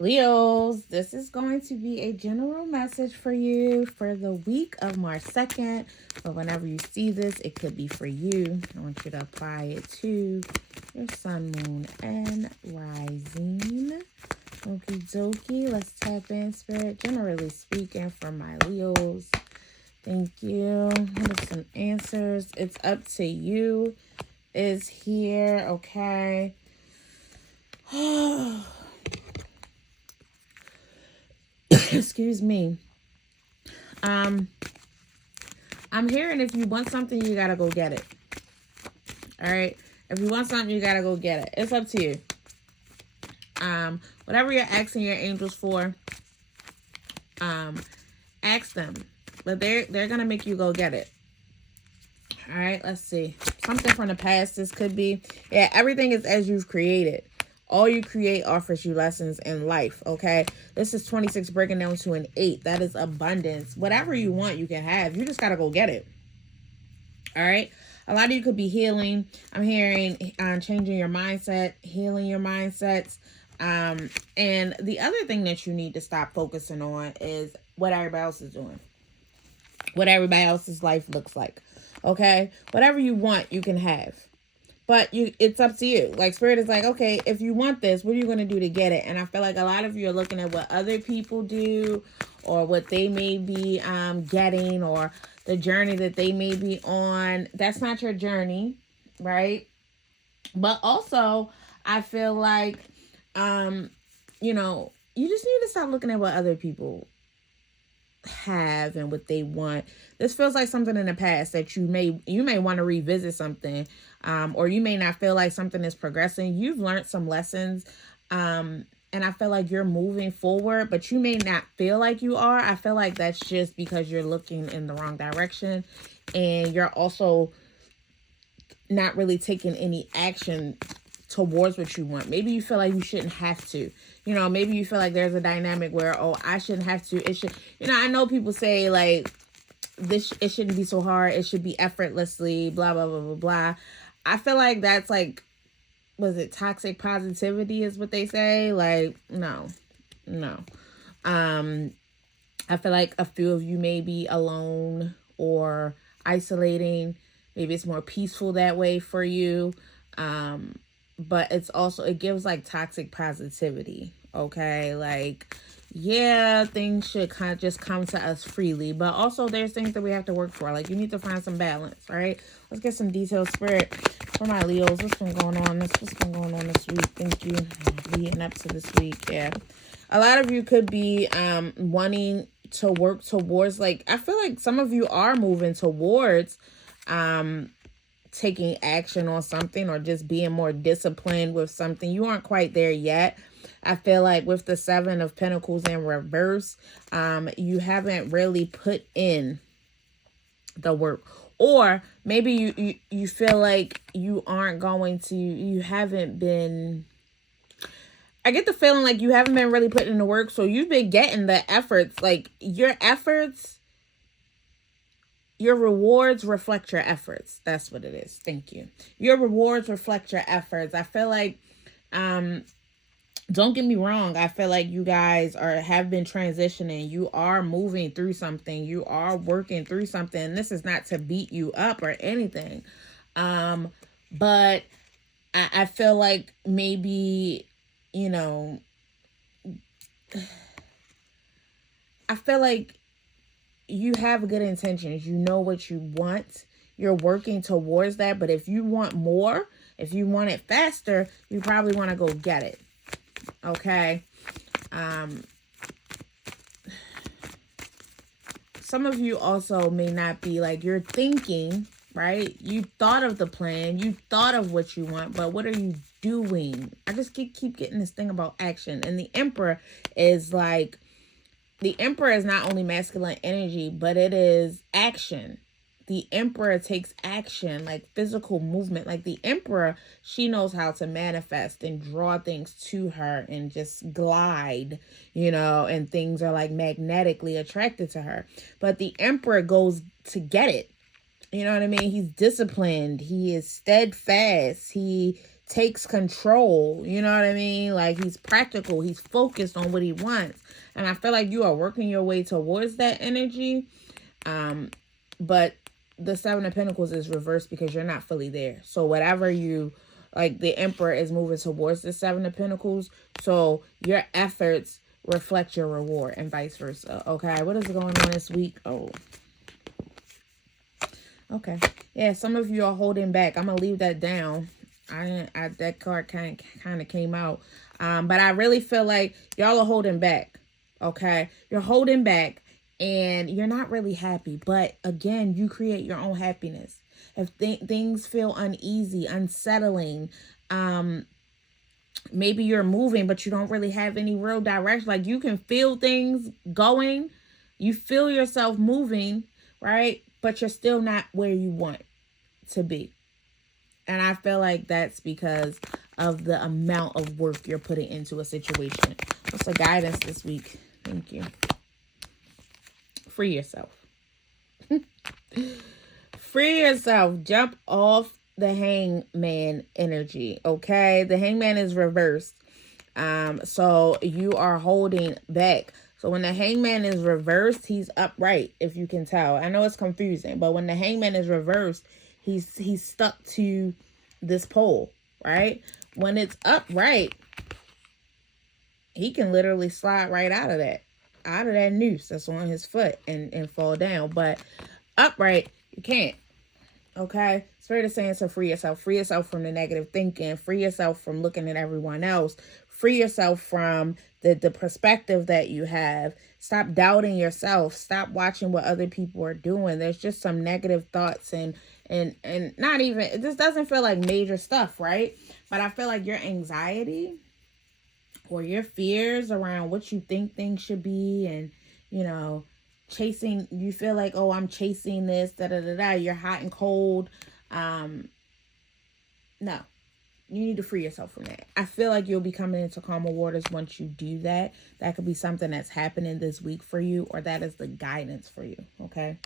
Leos, this is going to be a general message for you for the week of March 2nd. But whenever you see this, it could be for you. I want you to apply it to your sun, moon, and rising. Okie dokie. Let's tap in, Spirit. Generally speaking, for my Leos. Thank you. What are some answers? It's up to you. Is here, okay? Excuse me. I'm hearing if you want something, you gotta go get it. All right. If you want something, you gotta go get it. It's up to you. Whatever you're asking your angels for, ask them. But they're gonna make you go get it. All right. Let's see. Something from the past. This could be. Yeah. Everything is as you've created. All you create offers you lessons in life, okay? This is 26 breaking down to an 8. That is abundance. Whatever you want, you can have. You just got to go get it, all right? A lot of you could be healing. I'm hearing changing your mindset, healing your mindsets. And the other thing that you need to stop focusing on is what everybody else is doing, what everybody else's life looks like, okay? Whatever you want, you can have. But it's up to you. Like, Spirit is like, okay, if you want this, what are you going to do to get it? And I feel like a lot of you are looking at what other people do or what they may be getting or the journey that they may be on. That's not your journey, right? But also, I feel like, you just need to stop looking at what other people have and what they want. This feels like something in the past that you may want to revisit something, or you may not feel like something is progressing. You've learned some lessons, and I feel like you're moving forward, but you may not feel like you are. I feel like that's just because you're looking in the wrong direction, and you're also not really taking any action towards what you want. Maybe you feel like you shouldn't have to. Maybe you feel like there's a dynamic where, oh, I shouldn't have to. It should, I know people say like it shouldn't be so hard. It should be effortlessly, blah, blah, blah, blah, blah. I feel like that's like, was it toxic positivity is what they say? Like, no. I feel like a few of you may be alone or isolating. Maybe it's more peaceful that way for you. But it gives like toxic positivity. Okay. Like, yeah, things should kind of just come to us freely, but also there's things that we have to work for. Like, you need to find some balance, right? Let's get some detailed, Spirit, for my Leos. What's been going on? What's been going on this week? Thank you. Leading up to this week. Yeah. A lot of you could be wanting to work towards, like, I feel like some of you are moving towards taking action on something or just being more disciplined with something. You aren't quite there yet. I feel like with the 7 of Pentacles in reverse, you haven't really put in the work. Or maybe you feel like you haven't been, I get the feeling like you haven't been really putting in the work. So you've been getting the efforts, like your efforts, your rewards reflect your efforts. That's what it is. Thank you. Your rewards reflect your efforts. I feel like, don't get me wrong. I feel like you guys have been transitioning. You are moving through something. You are working through something. This is not to beat you up or anything. But I feel like maybe, I feel like you have good intentions. You know what you want. You're working towards that. But if you want more, if you want it faster, you probably want to go get it. Okay. Some of you also may not be like, you're thinking, right? You thought of the plan. You thought of what you want, but what are you doing? I just keep getting this thing about action. And the Emperor is like, the Emperor is not only masculine energy, but it is action. The Emperor takes action, like physical movement. Like the Emperor, she knows how to manifest and draw things to her and just glide, and things are like magnetically attracted to her. But the Emperor goes to get it. You know what I mean? He's disciplined. He is steadfast. He takes control. You know what I mean? Like, he's practical. He's focused on what he wants. And I feel like you are working your way towards that energy. But the Seven of Pentacles is reversed because you're not fully there. So whatever you, like, the Emperor is moving towards the Seven of Pentacles. So your efforts reflect your reward and vice versa. Okay, what is going on this week? Oh, okay. Yeah, some of you are holding back. I'm gonna leave that down. That card kind of came out. But I really feel like y'all are holding back. Okay, you're holding back and you're not really happy. But again, you create your own happiness. If things feel uneasy, unsettling, maybe you're moving, but you don't really have any real direction. Like, you can feel things going. You feel yourself moving, right? But you're still not where you want to be. And I feel like that's because of the amount of work you're putting into a situation. What's the guidance this week? Thank you. Free yourself. Free yourself. Jump off the Hangman energy, okay? The Hangman is reversed. So you are holding back. So when the Hangman is reversed, he's upright, if you can tell. I know it's confusing, but when the Hangman is reversed, he's stuck to this pole, right? When it's upright, he can literally slide right out of that noose that's on his foot and fall down. But upright, you can't. Okay? Spirit is saying, so free yourself. Free yourself from the negative thinking. Free yourself from looking at everyone else. Free yourself from the perspective that you have. Stop doubting yourself. Stop watching what other people are doing. There's just some negative thoughts and not even, it just doesn't feel like major stuff, right? But I feel like your anxiety or your fears around what you think things should be, and, you know, chasing, you feel like, oh, I'm chasing this, you're hot and cold. No, you need to free yourself from that. I feel like you'll be coming into calmer waters once you do that. That could be something that's happening this week for you, or that is the guidance for you. Okay.